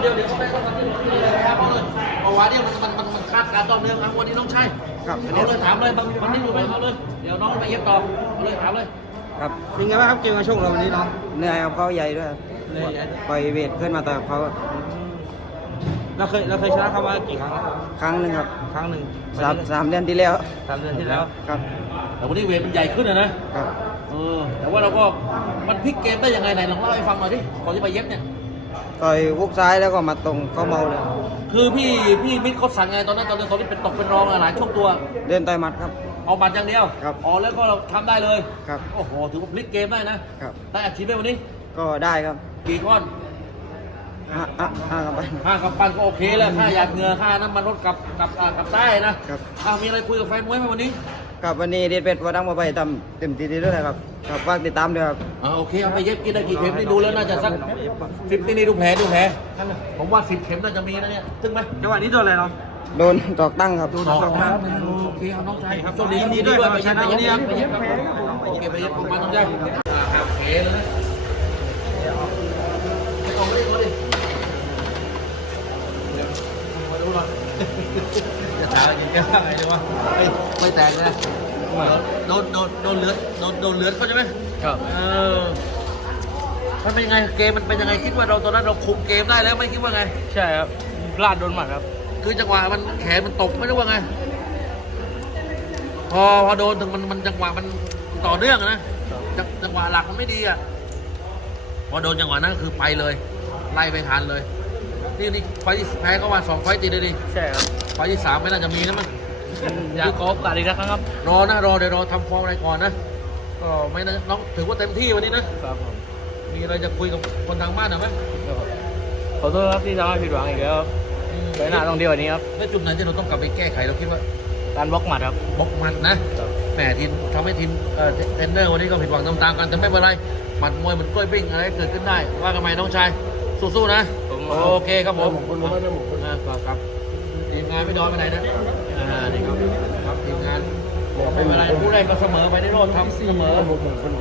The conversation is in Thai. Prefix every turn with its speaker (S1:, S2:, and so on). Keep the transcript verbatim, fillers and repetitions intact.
S1: ดียวเดี๋ยวเขาได้เขาทำที่เราที่เราครับเอาเลยเอาวาเดียวมันมันมันมันคาดการต้องเรื่องครับวันนี้น้องชัย
S2: ครับ
S1: เอาเลยถามเลยบางวันนี้อยู่ไหมเอาเลยเดี๋ยวน้องไปเย็บต่อเอาเลยถามเลย
S2: ครับ
S3: เป็นไงบ้างครับเกมการชกเราวันนี้น้อง
S2: เหนื่อยครับเขาใหญ่ด้วยครับ
S3: เหนื่อย
S2: ปล่อยเวทขึ้นมาต่อยกับเขา
S3: เราเคยเราเคยชนะเขามากี่ครั้ง
S2: ครั้งหนึ่งครับ
S3: ครั้งหนึ่ง
S2: สามสามเดือนที่แล้ว
S3: สามเดือนที่แล้ว
S2: ครับ
S1: แต่วันนี้เวทมันใหญ่ขึ้นนะนะครับ เออแต่ว่าเราก็มันพลิกเกมได้ยังไงไหนลองเล่าให้ฟังหน่อยดิก่อนที่ไปเย็บเนี่ย
S2: ต่อยวุกซ้ายแล้วก็มาตรงเขาเมาเลย
S1: คือพี่พี่มิตรเขาสั่งไงตอนนั้นตอนนั้นตอนที่เป็นตกเป็นรองอะหลายช่วงตัว
S2: เดินต่อยหมัดครับ
S1: เอาบัตรอย่างเดียว
S2: ครับ
S1: อ๋อแล้วก็เราทำได้เลย
S2: ครับ
S1: โอ้โหถือว่าพลิกเกมได้นะครับ ได้อัดฉีดไหมวันนี้
S2: ก็ได้ครับ
S1: กี่ก้อน
S2: ห้าห้าห้ากันไป
S1: ค่ากำปั้นก็โอเคแล้วค่าหยาดเหงื่อค่าน้ำมันรถกลับกลับอ่ากลับใต้นะครับ อ้าวมีอะไรคุยกับแฟนมวยไหมวันนี้
S2: กับวันนี้เดชเพชรวัดังมาไปทำเต็มที่ด้วยครับครับฝากติดตามด้วยครับ
S1: อ่าโอเคเอาไปเย็บกินได้กี่เข็มนี่ดูแล้วน่าจะสักสิบนี่ดูแผลดูแผลผมว่าสิบเข็มน่าจะมีนะเนี่ยถึงไหม
S3: จังหวะนี้โดนอะไรน้อง
S2: โดนตอกตั้งครับ
S1: สองครับโอเคเอาน้องชายครับโชคดีดีด้วยไปเย็บไปเย็บไปเย็บครับโอเคไปเย็บผมมาต้องใจอ่าครับโอเคเลยไม่ต้องรีบเขาดิมาดูหน่อยจะถามยิงแก้วไงดีวะไม่ไม่แตกนะโดนโดนโดนเลือดโดนโดนเลือดเขาใช่ไหม
S3: ครับ
S1: เออมันเป็นยังไงเกมมันเป็นยังไงคิดว่าเราตอนนั้นเราคุมเกมได้แล้วไม่คิดว่าไง
S3: ใช่ครับพลาดโดนหมัดครับ
S1: คือจังหวะมันแขนมันตกไม่รู้ว่าไง พอพอโดนถึงมันมันจังหวะมันต่อเนื่องอะนะจังจังหวะหลักมันไม่ดีอ่ะพอโดนจังหวะนั้นคือไปเลย ไล่ไปทันเลย นี่นี่ไฟล์ที่แพ้ก็ว่าสองไฟล์ติดเลยดิ
S3: ใช่ครับ
S1: ไฟล์ที่สามไม่น่าจะมีนะมั้ง
S3: อยากขอโอกาสอีกครั้งครับ
S1: รอนะรอเดี๋ยวรอทำฟอร์มอะไรก่อนนะก็ไม่นะน้องถือว่าเต็มที่วันนี้นะครับ
S3: ผม
S1: มีอะไรจะคุยกับคนทางบ้านหน่อยไหม
S3: ขอโทษครับที่ทำให้ผิดหวังอีกแล้วครับไปหน้าต้องดีกว่านี้ครับ
S1: แล้วจุดไหนที่เราต้องกลับไปแก้ไขเราคิดว่า
S3: การบล็อกหมัดครับ
S1: บล็อกมันนะแหมทีมทำให้ทีมเอ่อเทรนเนอร์วันนี้ก็ผิดหวังตามๆกันแต่ไม่เป็นไรหมัดมวยเหมือนกล้วยปิ้งอะไรเกิดขึ้นได้ว่ากันไหมน้องชายสู้ๆนะ
S3: ผม
S1: โอเคครับผมครับครับทีมงานไม่ดอนไปไหนนะอ่านี่ครับครับทีมงานไม่เป็นไรผู้ใดก็เสมอไปในโลดทำเสมอ